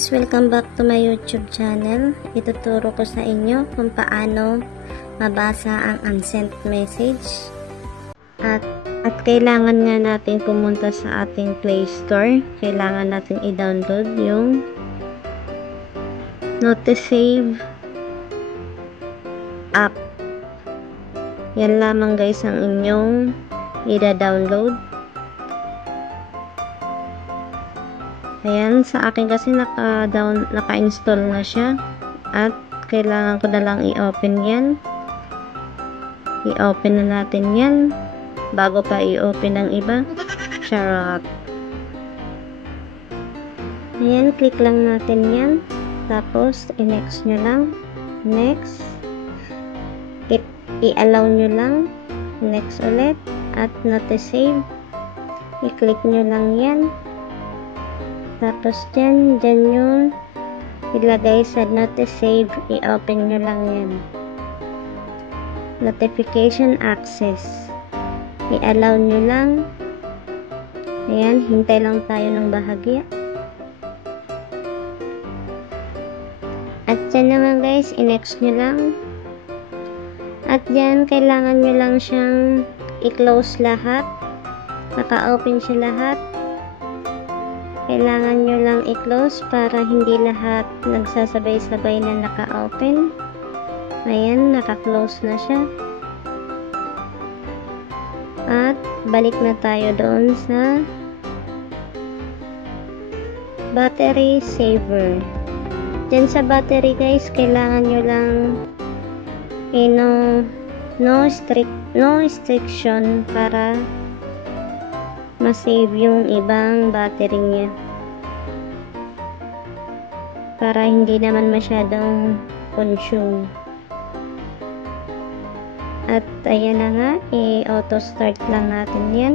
guys! Welcome back to my YouTube channel. Ituturo ko sa inyo kung paano mabasa ang unsent message. At kailangan nga natin pumunta sa ating Play Store. Kailangan natin i-download yung Notisave app. Yan lamang guys ang inyong i-download. Ayan, sa akin kasi naka-install na siya at kailangan ko na lang i-open yan. I-open na natin yan bago pa i-open ng iba. Charot. Ayan, click lang natin yan. Tapos, i-next nyo lang. Next. I-allow nyo lang. Next ulit. At Notisave. I-click nyo lang yan. Tapos dyan yung ilagay sa Notisave, i-open nyo lang yan. Notification access. I-allow nyo lang. Ayan, hintay lang tayo ng bahagya. At dyan naman guys, i-next nyo lang. At dyan, kailangan nyo lang siyang i-close lahat. Naka-open siya lahat. Kailangan nyo lang i-close para hindi lahat nagsasabay-sabay na naka-open. Ayan, naka-close na siya. At balik na tayo doon sa battery saver. Diyan sa battery guys, kailangan nyo lang no restriction para ma-save yung ibang battery niya. Para hindi naman masyadong consume. At ayan na nga, i-auto start lang natin yan.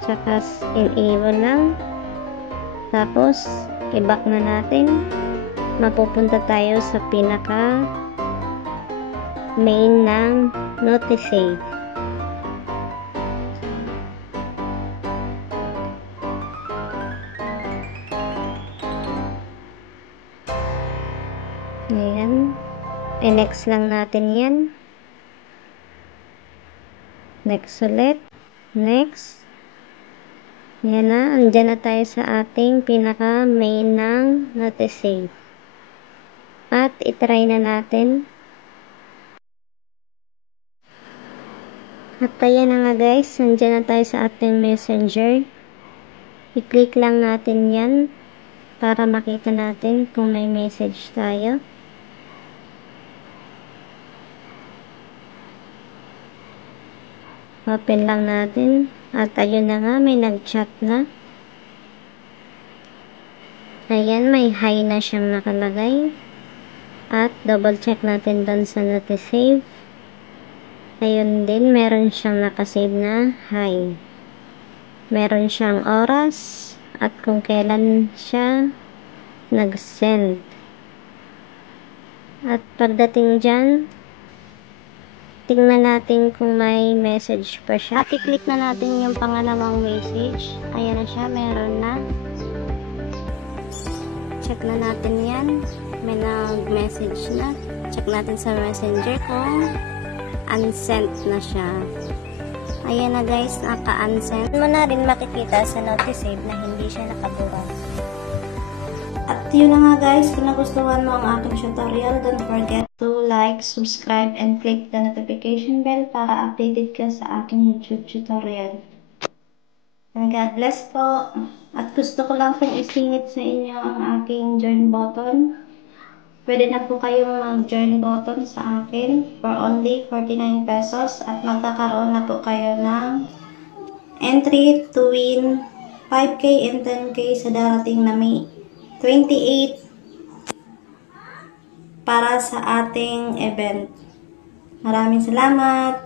Tsaka enable lang. Tapos, i-back na natin. Mapupunta tayo sa pinaka main ng Notisave. Ayan. I-next lang natin yan. Next ulit. Next. Ayan na. Andyan na tayo sa ating pinaka main ng Notisave. At itry na natin. At ayan na nga guys. Andyan na tayo sa ating messenger. I-click lang natin yan para makita natin kung may message tayo. Open lang natin. At ayun na nga, may nag-chat na. Ayan, may hi na siyang nakalagay. At double check natin doon sa Notisave. Ayun din, meron siyang nakasave na hi. Meron siyang oras at kung kailan siya nag-send. At pagdating dyan, tingnan natin kung may message pa siya. At i-click na natin yung pangalawang message. Ayan na siya, meron na. Check na natin yan. May nag-message na. Check natin sa messenger kung unsent na siya. Ayan na guys, naka-unsent. Mo na rin makikita sa Notisave na hindi siya nakabura. At yun na nga guys, kung nagustuhan mo ang aking tutorial, don't forget to like, subscribe, and click the notification bell para updated ka sa aking YouTube tutorial. And God bless po. At gusto ko lang pong isingit sa inyo ang aking join button. Pwede na po kayong mag-join button sa akin for only 49 pesos at magkakaroon na po kayo ng entry to win 5K and 10K sa darating na May 28 para sa ating event. Maraming salamat!